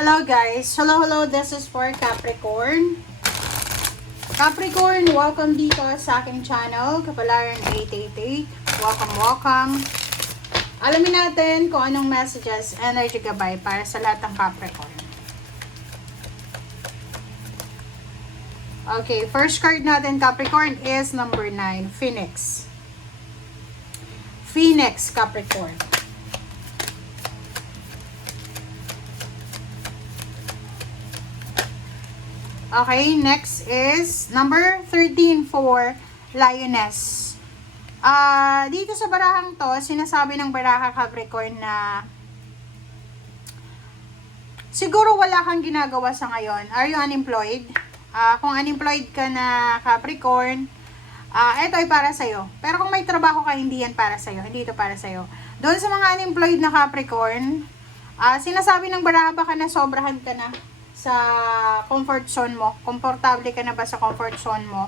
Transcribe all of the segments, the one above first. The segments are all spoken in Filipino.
Hello guys. Hello, this is for Capricorn. Capricorn, welcome dito sa aking channel, Kapalaran 888. Welcome. Alamin natin kung anong messages, energy gabay para sa lahat ng Capricorn. Okay, first card natin Capricorn is number 9, Phoenix. Phoenix, Capricorn. Okay, next is number 13 for Lioness. Dito sa barahang to, sinasabi ng baraha Capricorn na siguro wala kang ginagawa sa ngayon. Are you unemployed? Kung unemployed ka na Capricorn, ito ay para sa'yo. Pero kung may trabaho ka, hindi yan para sa'yo. Hindi ito para sa'yo. Doon sa mga unemployed na Capricorn, sinasabi ng baraha baka na sobrahan ka na sa comfort zone mo. Komportable ka na ba sa comfort zone mo?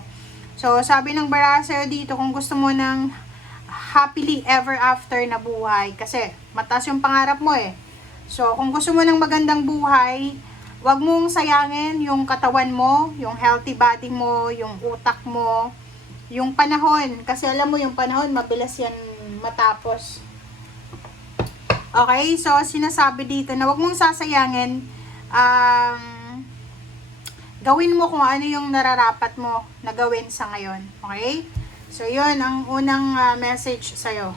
So, sabi ng baraha sa'yo dito, kung gusto mo ng happily ever after na buhay, kasi mataas yung pangarap mo eh. So, kung gusto mo ng magandang buhay, wag mong sayangin yung katawan mo, yung healthy body mo, yung utak mo, yung panahon. Kasi alam mo, yung panahon, mabilis yan matapos. Okay? So, sinasabi dito na wag mong sasayangin, gawin mo kung ano yung nararapat mo na gawin sa ngayon. Okay? So, yun ang unang message sa'yo.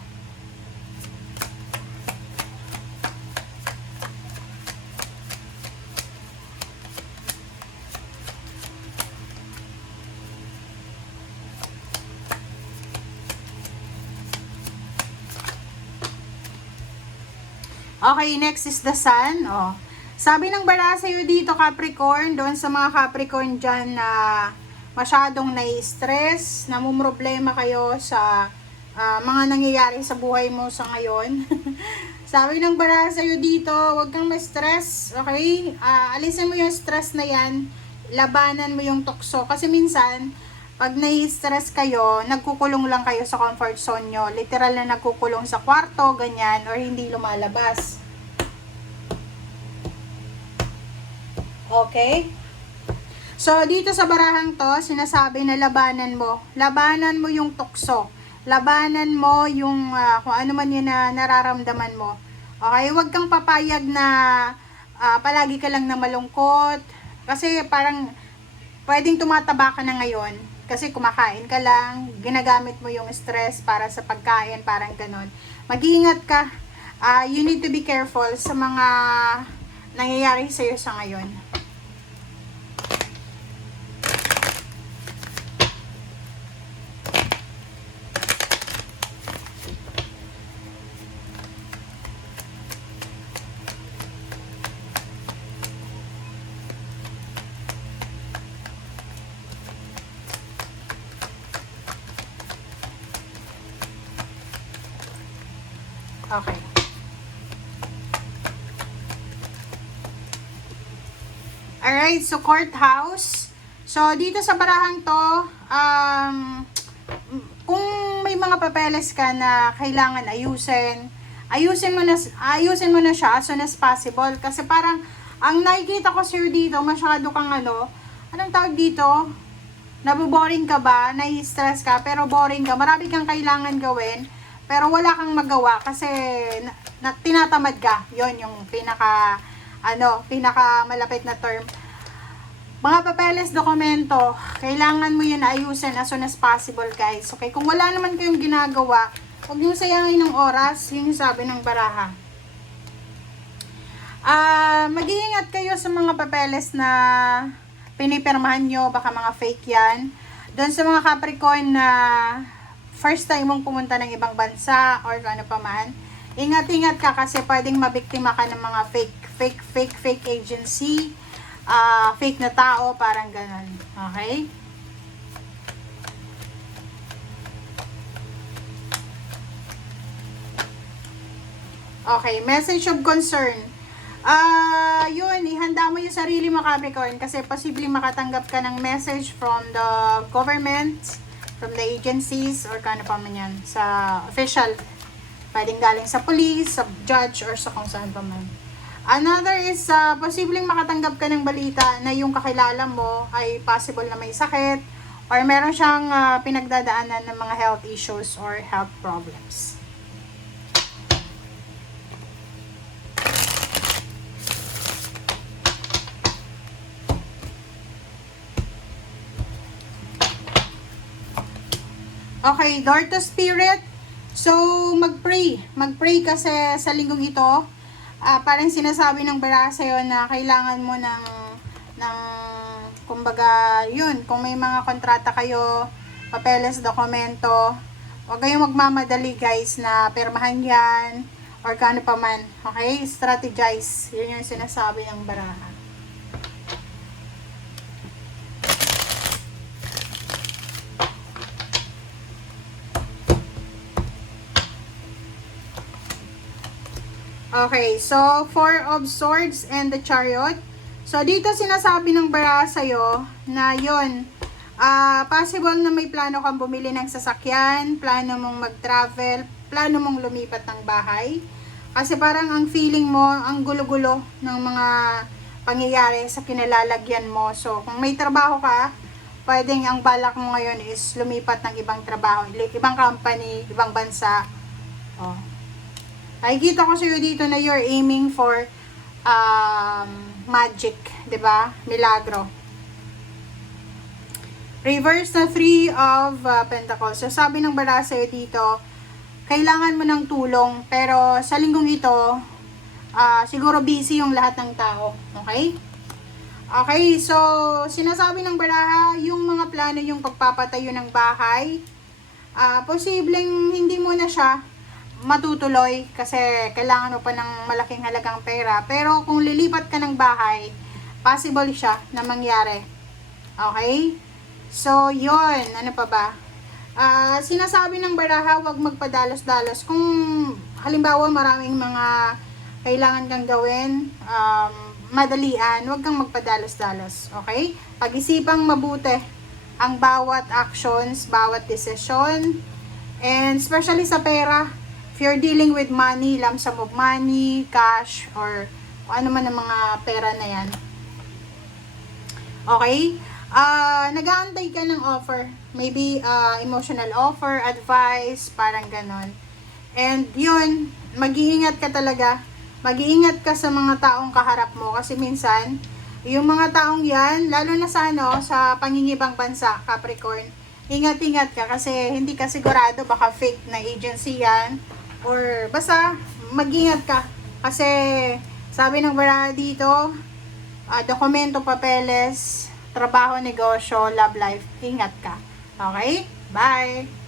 Okay, next is the Sun. Sabi ng baraha sa'yo dito, Capricorn, doon sa mga Capricorn dyan na masyadong nai-stress, namumroblema kayo sa mga nangyayari sa buhay mo sa ngayon. Sabi ng baraha sa'yo dito, huwag kang ma-stress, okay? Alisin mo yung stress na yan, labanan mo yung tukso. Kasi minsan, pag nai-stress kayo, nagkukulong lang kayo sa comfort zone nyo. Literal na nagkukulong sa kwarto, ganyan, or hindi lumalabas. Okay? So, dito sa barahang to, sinasabi na labanan mo. Labanan mo yung tukso. Labanan mo yung kung ano man yun na nararamdaman mo. Okay? Huwag kang papayag na palagi ka lang na malungkot. Kasi parang pwedeng tumataba ka na ngayon. Kasi kumakain ka lang, ginagamit mo yung stress para sa pagkain, parang ganon. Mag-iingat ka. You need to be careful sa mga nangyayari sa'yo sa ngayon. Okay. Alright, so courthouse. So, dito sa barahang to, kung may mga papeles ka na kailangan ayusin mo na siya as soon as possible. Kasi parang, ang nakikita ko sir dito, masyado kang anong tawag dito? Naboboring ka ba? Nai-stress ka, pero boring ka. Marami kang kailangan gawin, pero wala kang magawa kasi tinatamad ka. Yon yung pinaka malapit na term. Mga papeles, dokumento, kailangan mo yun ayusin as soon as possible, guys. Okay, kung wala naman kayong ginagawa, huwag nyo sayangin ng oras, yun yung sabi ng baraha. Mag-iingat kayo sa mga papeles na pinipirmahan nyo, baka mga fake yan. Doon sa mga Capricorn na first time mong pumunta ng ibang bansa or ano pa man, ingat-ingat ka kasi pwedeng mabiktima ka ng mga fake agency, fake na tao, parang ganun. Okay? Okay, message of concern. Yun, ihanda mo yung sarili mo, Capricorn, kasi posibleng makatanggap ka ng message from the government, from the agencies, or kano pa man yan, sa official. Pwedeng galing sa police, sa judge, or sa kung saan pa man. Another is, posibleng makatanggap ka ng balita na yung kakilala mo ay possible na may sakit or meron siyang pinagdadaanan ng mga health issues or health problems. Okay, door to spirit. So, mag-pray. Mag-pray kasi sa linggong ito, parang sinasabi ng bara sa'yo na kailangan mo ng kumbaga, yun, kung may mga kontrata kayo, papeles, dokumento, huwag kayong magmamadali guys na pirmahan yan, or kano pa man. Okay? Strategize. Yun yung sinasabi ng baraha. Okay, so Four of Swords and the Chariot. So dito sinasabi ng bara sa'yo na yun, possible na may plano kang bumili ng sasakyan, plano mong mag-travel, plano mong lumipat ng bahay. Kasi parang ang feeling mo, ang gulo-gulo ng mga pangyayari sa kinalalagyan mo. So kung may trabaho ka, pwedeng ang balak mo ngayon is lumipat ng ibang trabaho, ibang company, ibang bansa. Oh. Nakikita ko sa'yo dito na you're aiming for magic, 'di ba? Milagro. Reverse na 3 of Pentacles. So sabi ng bara sa'yo dito, kailangan mo ng tulong, pero sa linggong ito, siguro busy yung lahat ng tao. Okay? Okay, so sinasabi ng baraha, yung mga plano yung pagpapatayo ng bahay, posibleng hindi mo na siya matutuloy kasi kailangan mo pa ng malaking halagang pera. Pero kung lilipat ka ng bahay, possible siya na mangyari. Okay? So, yun. Ano pa ba? Sinasabi ng baraha, huwag magpadalos-dalos. Kung halimbawa maraming mga kailangan kang gawin, madalian, huwag kang magpadalos-dalos. Okay? Pag-isipang mabuti ang bawat actions, bawat desisyon, and especially sa pera. If you're dealing with money, lump sum of money, cash, or ano man ang mga pera na yan. Okay? Nag-aantay ka ng offer. Maybe emotional offer, advice, parang ganon. And yun, mag-iingat ka talaga. Mag-iingat ka sa mga taong kaharap mo. Kasi minsan, yung mga taong yan, lalo na sa, sa pangingibang bansa, Capricorn, ingat-ingat ka kasi hindi ka sigurado, baka fake na agency yan. Or basta mag-ingat ka kasi sabi ng baraha dito, dokumento, papeles, trabaho, negosyo, love life, ingat ka. Okay? Bye!